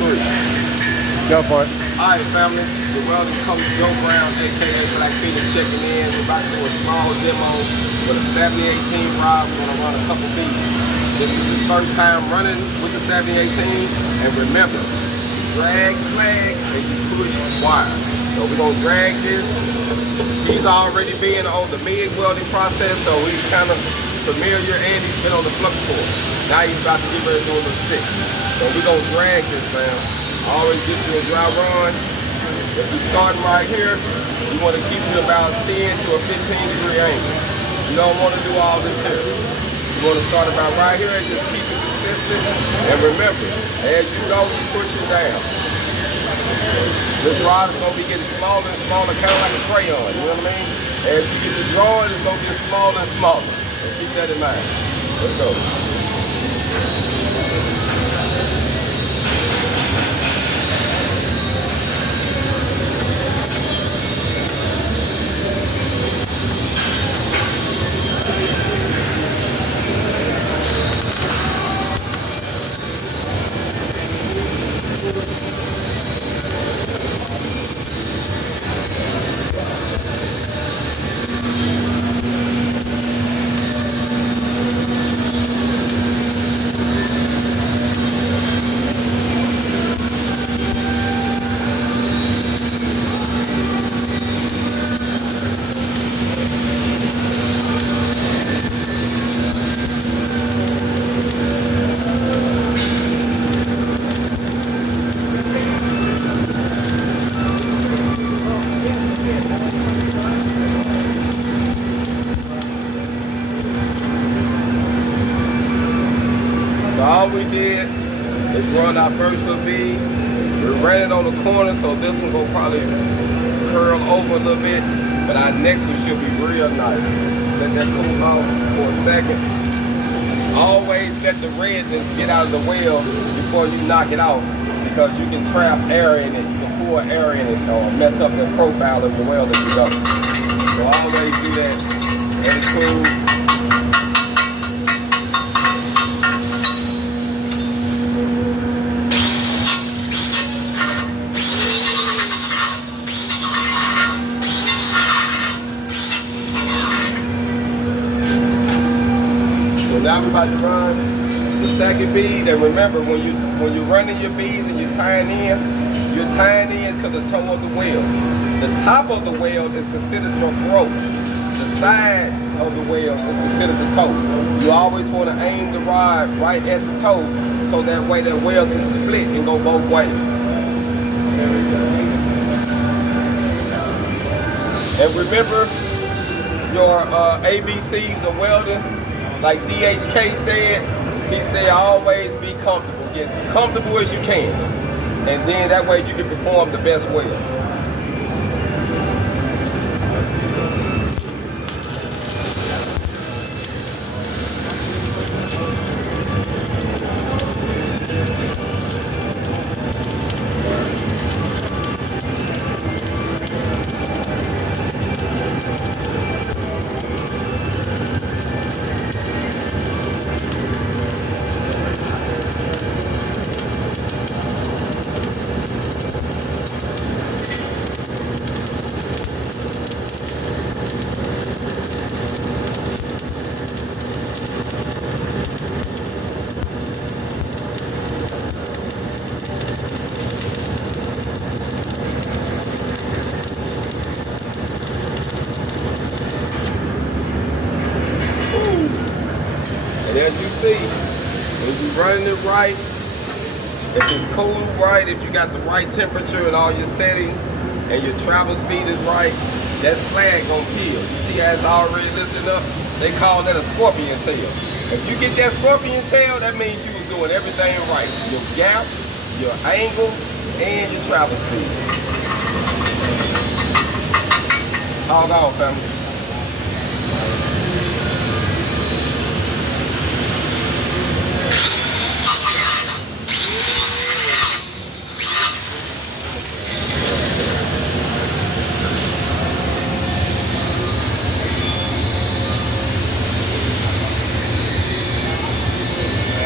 3. Go for it. Alright, family, the welding comes Joe Brown, aka Black Peter, checking in. We're about to do a small demo with a 7018 rod. We're gonna run a couple beats. This is his first time running with the 7018, and remember, drag slag and you push wire. So we're gonna drag this. He's already been on the MIG welding process, so he's kind of familiar, and he's been on the flux core. Now he's about to get ready to do a little stick. So we're gonna drag this, man. Always get you a dry run. If you're starting right here, you want to keep it about 10 to a 15-degree angle. You don't want to do all this here. You want to start about right here and just keep it consistent. And remember, as you go, you push it down. This rod is going to be getting smaller and smaller, kind of like a crayon, you know what I mean? As you get the drawing, it's going to get smaller and smaller. So keep that in mind. Let's go. All we did is run our first little bead. We ran it on the corner, so this one will probably curl over a little bit, but our next one should be real nice. Let that cool off for a second. Always let the redness get out of the weld before you knock it out, because you can trap air in it, you can pour air in it, or mess up the profile of the weld as you go. So always do that. Let it cool. Now we're about to run the second bead, and remember, when you're running your beads and you're tying in to the toe of the weld. The top of the weld is considered your throat. The side of the weld is considered the toe. You always want to aim the rod right at the toe, so that way that weld can split and go both ways. And remember your ABCs of welding. Like DHK said, he said always be comfortable. Get as comfortable as you can. And then that way you can perform the best weld. And as you see, when you're running it right, if it's cooled right, if you got the right temperature and all your settings, and your travel speed is right, that slag gonna peel. You see how it's already lifting up? They call that a scorpion tail. If you get that scorpion tail, that means you was doing everything right. Your gap, your angle, and your travel speed. Hog on, family.